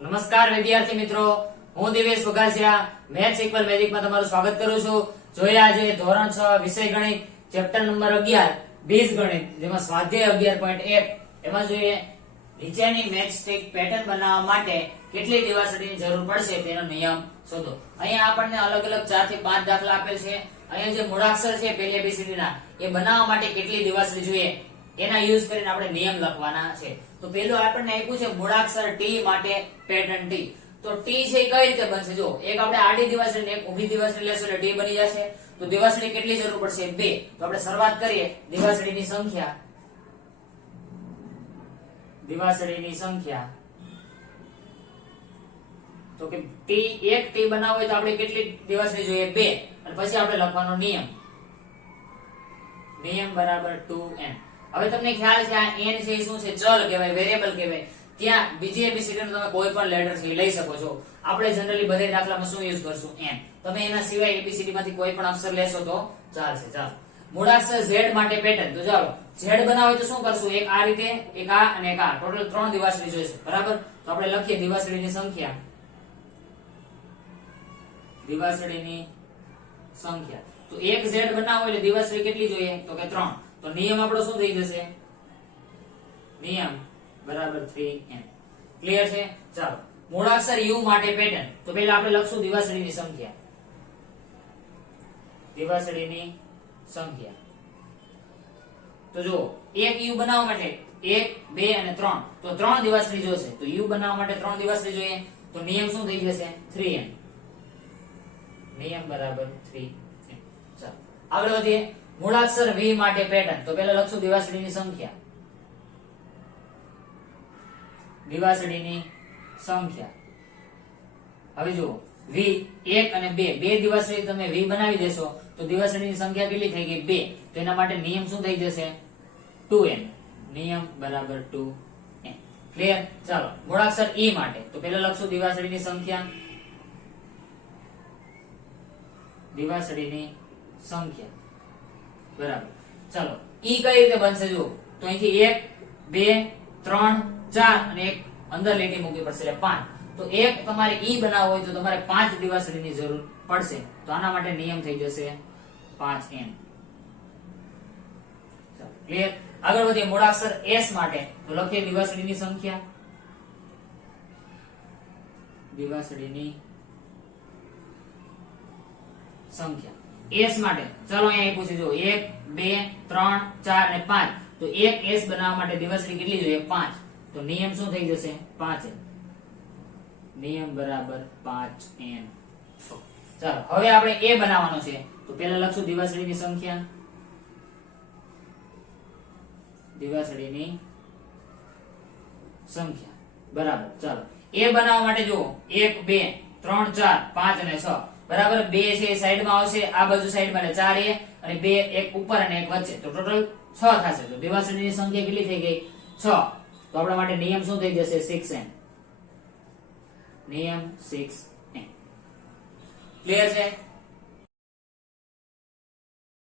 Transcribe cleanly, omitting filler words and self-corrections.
નમસ્કાર વિદ્યાર્થી મિત્રો, હું Divesh Vaghasiya maths equal magic માં તમારું સ્વાગત કરું છું. જોઈએ આજે ધોરણ 6 વિષય ગણિત ચેપ્ટર નંબર 11 બીજગણિત, જેમાં સ્વાધ્યાય 11.1 એમાં જોઈએ નીચેની મેચ સ્ટિક પેટર્ન બનાવવા માટે કેટલી દિવાસળીની જરૂર પડશે તેનો નિયમ શોધો. અહીંયા આપણને અલગ અલગ 4 થી 5 દાખલા આપેલ છે. અહીંયા જે મૂળાક્ષર છે પહેલી ABCD ના એ બનાવવા માટે કેટલી દિવાસળી જોઈએ એના યુઝ કરીને આપણે નિયમ લખવાના છે. તો પેલું આપણને આપ્યું છે મૂળાક્ષર T માટે પેટર્ન T. તો T છે એ કઈ રીતે બનશે? જો એક આપણે આડી દિવાસળી ને એક ઊભી દિવાસળી લેશું એટલે T બની જશે. તો દિવાસળી કેટલી જરૂર પડશે? 2. તો આપણે શરૂઆત કરીએ. દિવાસળીની સંખ્યા તો કે એક T બનાવવો હોય તો આપણે કેટલી દિવાસળી જોઈએ? 2. અને પછી આપણે લખવાનો નિયમ બરાબર 2n. હવે તમને ખ્યાલ છે આ n છે એ શું છે? ચલ કહેવાય, વેરિયેબલ કહેવાય. ત્યાં બીજી ABCD નો તમે કોઈ પણ લેટર છે લઈ શકો છો. આપણે જનરલી બધા દાખલામાં શું યુઝ કરશું? n. તમે એના સિવાય ABCD માંથી કોઈ પણ અક્ષર લેશો તો ચાલશે. ચાલો, મૂળાક્ષર Z માટે પેટર્ન. તો ચાલો Z બનાવો તો શું કરશું? એક આ રીતે, એક આ અને એક આ, ટોટલ 3 દિવાસળી જોઈશે, બરાબર? તો આપણે લખીએ દિવાસળીની સંખ્યા. તો એક Z બનાવો એટલે દિવાસળી કેટલી જોઈએ? તો કે 3. તો નિયમ આપણો શું થઈ જશે? નિયમ બરાબર 3n. ક્લિયર છે? ચાલો, મૂળાક્ષર U માટે પેટર્ન. તો પહેલા આપણે લખશું દિવાસળીની સંખ્યા. તો જો એક U બનાવવા માટે 1, 2 અને 3, તો 3 દિવાસળી જોશે. તો U બનાવવા માટે 3 દિવાસળી જોઈએ. તો નિયમ શું થઈ જશે? 3n. નિયમ બરાબર 3n. ચાલો આગળ વધીએ. મૂળાક્ષર V માટે પેટર્ન. તો પહેલા લખશું દિવાસળીની સંખ્યા. હવે જુઓ V 1 અને 2, બે દિવાસળી તમે V બનાવી દેશો તો દિવાસળીની સંખ્યા કેટલી થઈ ગઈ? 2. તો એના માટે નિયમ શું થઈ જશે? 2n. નિયમ બરાબર 2n. ક્લિયર? ચાલો, મૂળાક્ષર E માટે. તો પહેલા લખશું દિવાસળીની સંખ્યા. બરાબર. ચાલો, ઈ કઈ રીતે બનશે? જુઓ તો અહીંથી 1, 2, 3, 4 અને એક અંદર લીટી મૂકવી પડશે એટલે 5. તો એક તમારે ઈ બનાવવો હોય તો તમારે 5 દિવાસળીની જરૂર પડશે. તો આના માટે નિયમ થઈ જશે 5n. ક્લિયર? આગળ વધીએ. મૂળાક્ષર S માટે. તો લખીએ દિવાસળીની સંખ્યા. S માટે ચાલો અહીંયા પૂછી જો 1, 2, 3, 4 અને 5. તો એક S બનાવવા માટે દિવાસળી કેટલી જોઈએ? 5. તો નિયમ શું થઈ જશે? 5n. નિયમ બરાબર 5n. ચાલો, હવે આપણે A બનાવવાનો છે. તો પહેલા લખશું દિવાસળીની સંખ્યા. બરાબર. ચાલો, A બનાવવા માટે જો 1, 2, 3, 4, 5 અને 6. બરાબર. 2 છે સાઈડમાં આવશે, આ બાજુ સાઈડમાં એટલે 4A અને 2 એક ઉપર અને એક વચ્ચે, તો ટોટલ 6 થશે. તો દિવાસળીની સંખ્યા કેટલી થઈ ગઈ? 6. તો આપણા માટે નિયમ શું થઈ જશે? 6n. નિયમ 6n. ક્લિયર છે?